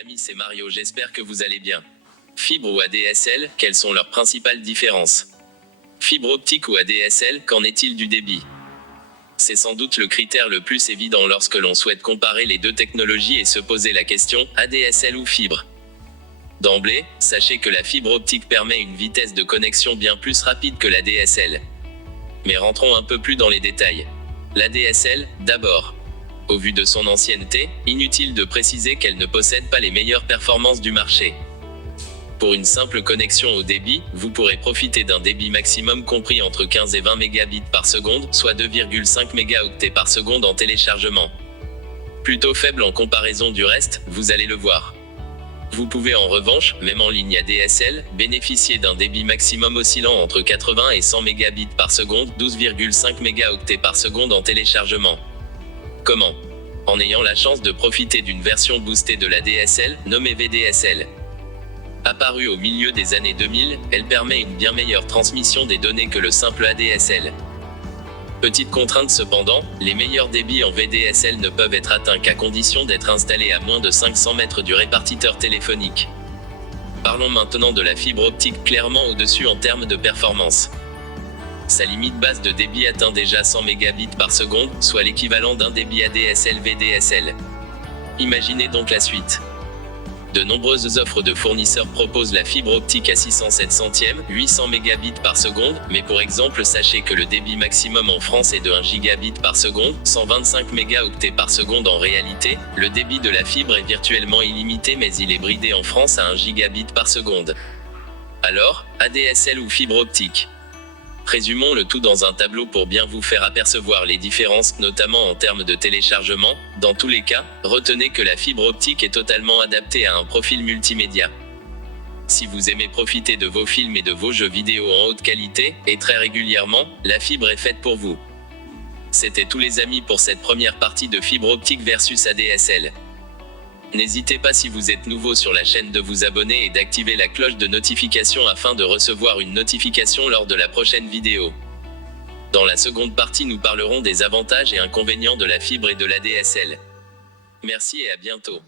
amis, c'est Mario, j'espère que vous allez bien. Fibre ou ADSL, quelles sont leurs principales différences? Fibre optique ou ADSL, qu'en est-il du débit? C'est sans doute le critère le plus évident lorsque l'on souhaite comparer les deux technologies et se poser la question, ADSL ou fibre? D'emblée, sachez que la fibre optique permet une vitesse de connexion bien plus rapide que la DSL. Mais rentrons un peu plus dans les détails. La DSL, d'abord. Au vu de son ancienneté, inutile de préciser qu'elle ne possède pas les meilleures performances du marché. Pour une simple connexion au débit, vous pourrez profiter d'un débit maximum compris entre 15 et 20 mégabits par seconde, soit 2,5 mégaoctets par seconde en téléchargement. Plutôt faible en comparaison du reste, vous allez le voir. Vous pouvez en revanche, même en ligne ADSL, bénéficier d'un débit maximum oscillant entre 80 et 100 mégabits par seconde, 12,5 mégaoctets par seconde en téléchargement. Comment? En ayant la chance de profiter d'une version boostée de la DSL, nommée VDSL. Apparue au milieu des années 2000, elle permet une bien meilleure transmission des données que le simple ADSL. Petite contrainte cependant, les meilleurs débits en VDSL ne peuvent être atteints qu'à condition d'être installés à moins de 500 mètres du répartiteur téléphonique. Parlons maintenant de la fibre optique, clairement au-dessus en termes de performance. Sa limite basse de débit atteint déjà 100 mégabits par seconde, soit l'équivalent d'un débit ADSL VDSL. Imaginez donc la suite. De nombreuses offres de fournisseurs proposent la fibre optique à 607 centièmes, 800 mégabits par seconde, mais pour exemple sachez que le débit maximum en France est de 1 gigabit par seconde, 125 mégaoctets par seconde. En réalité, le débit de la fibre est virtuellement illimité mais il est bridé en France à 1 gigabit par seconde. Alors, ADSL ou fibre optique? Résumons le tout dans un tableau pour bien vous faire apercevoir les différences, notamment en termes de téléchargement. Dans tous les cas, retenez que la fibre optique est totalement adaptée à un profil multimédia. Si vous aimez profiter de vos films et de vos jeux vidéo en haute qualité, et très régulièrement, la fibre est faite pour vous. C'était tout les amis pour cette première partie de fibre optique versus ADSL. N'hésitez pas si vous êtes nouveau sur la chaîne de vous abonner et d'activer la cloche de notification afin de recevoir une notification lors de la prochaine vidéo. Dans la seconde partie, nous parlerons des avantages et inconvénients de la fibre et de l'ADSL. Merci et à bientôt.